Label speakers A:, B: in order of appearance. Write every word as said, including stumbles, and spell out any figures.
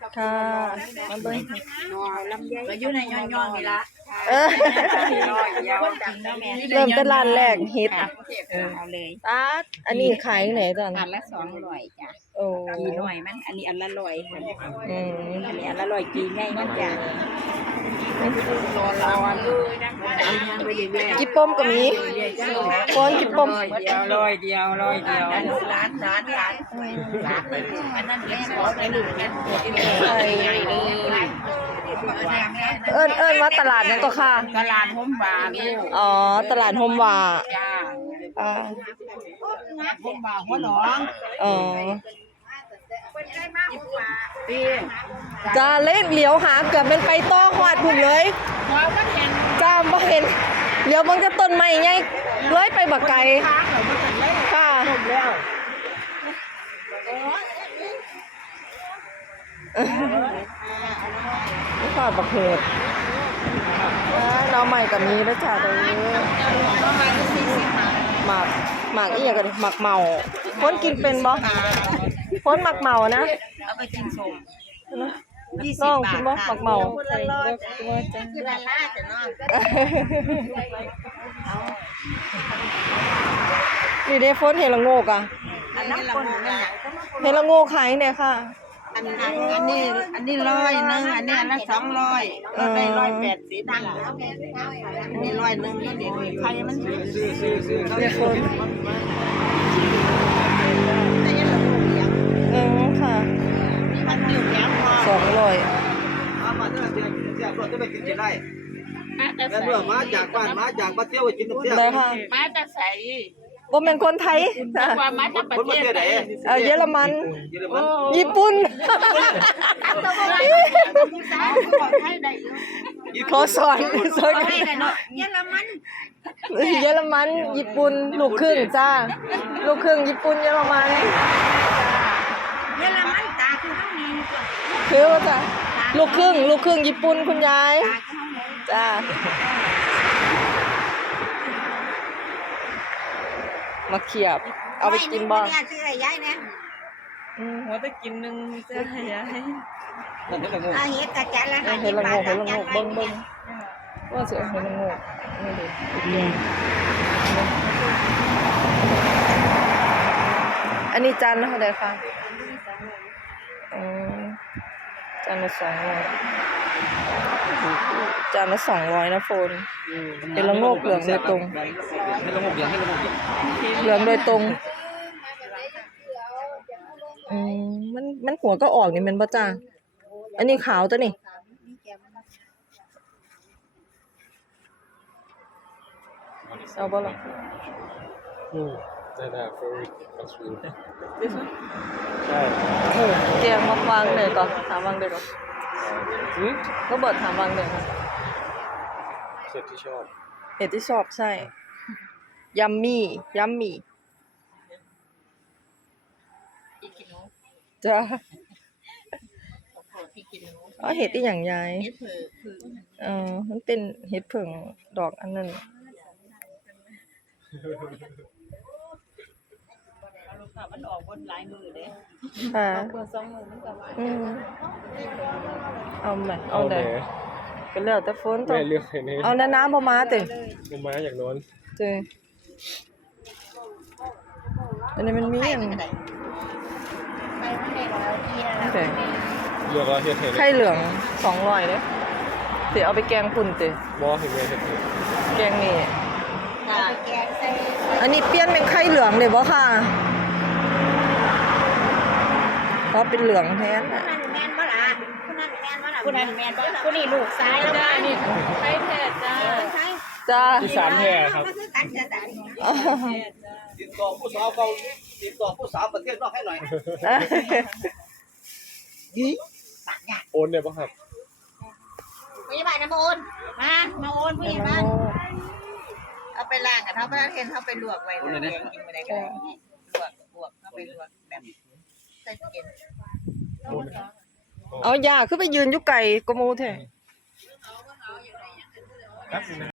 A: ค่ะมาเบิ่ง
B: ก็อยู่ในย่องๆนี่ละ
A: เออเริ่มเป็นร้านแรกเฮ็ด
B: เออเอาเลย
A: ตาดอันนี้ขายไหนตอน
B: อันละสองร้อยจ้ะ
A: โอ้
B: กี่หน่วยมันอันนี้อันละร้อยค่ะ
A: อืม
B: อันนี้อันละร้อยกี่ไงมันจ้ะรอรอเลยนะคะ
A: จิป้มก็มีฟ้อนจิป้ม
B: เดียวร้อยเดียวร้อยเดียวร้านร้านร้านร้านอันนั้นแม่ขอไปหนึ่งกันใหญ่เลย
A: เอิ้นเอิ้นว่าตลาดนั่นก็ค่ะ
B: ตลาดห้มบาลูก
A: อ๋อตลาดโฮมวา
B: จ้า
A: อ่า
B: ห้มบาหัวหนอง
A: อ๋อ
B: พี่
A: จ้าเล่นเหลียวหาเกือบเป็นไปต้อหอดพุ่นเลย
B: หัวมันเห็น
A: จ้าบ่เห็นเหลียวเบิ่งจะต้นไม้ใหญ่เลื้อยไปบักไกล
B: ทางเหรอมันเป็นเล่
A: ค่ะ
B: จบแล้ว
A: นี่ค่ะบักเห็ดอ่าหน้องใหม่กับมีแล้วจ้าเด้อหมากหมากอีหยังกันดิหมากเมาคนกินเป็นบ่คนหมากเมานะ
B: เอาไปกินสม
A: น้องกินบ่หมากเมา
B: คือละล่าจะนอน
A: นี่เด้ฝนเห็ดละโงกอ่ะ
B: อันนั้นคนเนี่ย
A: เห็ดละโงกขายไหนค่ะ
B: อันนี้อันนี้อันนี้ร้อยหนึ่งอันนี้อันละสองร้อยเราได้ร้อยแปดสิบดังอันนี้ร้อยหนึ่งนี่เด็กใครมันซื้อซื้อซื้อซื้อ
A: เดี๋ยวคน
B: แต่ยังเราเลี้ยง
A: เออค่ะ
B: มีมันอยู่แก้มพอ
A: สองร้อย
C: เอามาเถอะเดี๋ยวเดี๋ยวเราจะไปกินจะได้แล้วเมื่อมาจากบ้านมาจากมาเที่ยวไปกินเที่ยว
A: ได้ค่ะ
B: มาจะใส่
A: บ่แม่นคนไทยจ้ะ
B: ว่ามาจากประ
C: คนมา
B: เทศ
C: เที่ยวไหน
A: เออเยอรมัน
C: เยอรมัน
A: ญี่ปุ่น ขอสอนสอน
B: เยอรมัน
A: เยอรมันญี่ปุ่นลูกครึ่งจ้าลูกครึ่งญี่ปุ่นเยอรมัน
B: เยอรมันตาคือข้างนี้
A: คือว่าจ้ะลูกครึ่งลูกครึ่งญี่ปุ่นคุณยายจ้ามาเขียบเอาไปกินบ่
B: เนี่ยซื้ออะไรย้ายเนี่ย
A: อืมว่าจะกินนึงจะให้ยาย
C: นั่นเป็นงู
B: อาเฮ็ดกระจัดละ
A: เห็นละโงกเห็นละโงกเบิ่งเบิ่งว่าสิเห็นละโงกนี่ดิอันนี้จานละเท่าใดคะอืมจานละสองร้อยจานละสองร้อยนะโฟนเป็นละโงกเหลืองโดยตรง
C: ให้ละงูเหลืองให้ละงูเหลือง
A: เหลืองโดยตรงอืมมันมันหัวก็ออกนี่แมันบ่จ้าอันนี้ขาวตัวนี่เอาบ่ล่ะ
D: Mm, that uh, furry mushroom. ใช่
A: เตียงมาวางหน่อยก่อนถามวางเดี๋ยวก่อน
D: อืม
A: ก็เบิดถามวางหน่อยก่อน
D: เสร็จที่ชอบ
A: เห็ดที่ชอบใช่ยัมมี่ยัมมี่จ้าอ๋อเห็ดที่อย่างยายเออมันเป็นเห็ดเผิงดอกอันนั้นมันออกบนหลายมือเด้ค่ะอืมเอาไหมเอาได้ก็แล้วแต่ฝนต
D: แม่
A: ก
D: เลือกไอ้นี่
A: เอาน้ำบ่มาติ
D: ผมมาอย่างโน้น
A: เจออันนี้มันมีอย่างนี่แต่
D: เลือกว่าเฮ็ดเห็น
A: ไข่เหลืองสองร้อยเด้สิเอาไปแกงปุ่นติ
D: บ่เห็นแม่เฮ็ดเห็น
A: แกงนี่
B: แกงใส่
A: อันนี้เปลี่ยนเป็นไข่เหลืองเลยบ่ค่ะเพราะเป็นเหลืองแทนน่ะ
B: นั่นแม่นบ่ล่ะคุณนั่นแม่นบ่ล่ะคุณนั่นแม่นบ่คุณนี่ลูกซ้ายแล้วจ้านี่ไทยแท้จ้าไทย
A: จ้า
D: ที่สามแพร่ครับ
B: ก็คือกันจะได้
C: ติดต่อผู้สาวเก่าติดต่อผู้สาวประเทศนอกให้หน่อย
D: โอนได้ป่ะครับ
B: ผู้ใหญ่บ้านนะมาโอนมามาโอนผู้ใหญ่บ้านเอาไปล้างกันเขาไปเห็นเขาไปลวกไว้แกงกินไปได้ก็ได้ลวกลวกเขาไปลวกแบบใส่ตู้เย็น
A: เอาอย่าคือไปยืนอยู่ไกลกว่าหมู่แท้
D: ครับ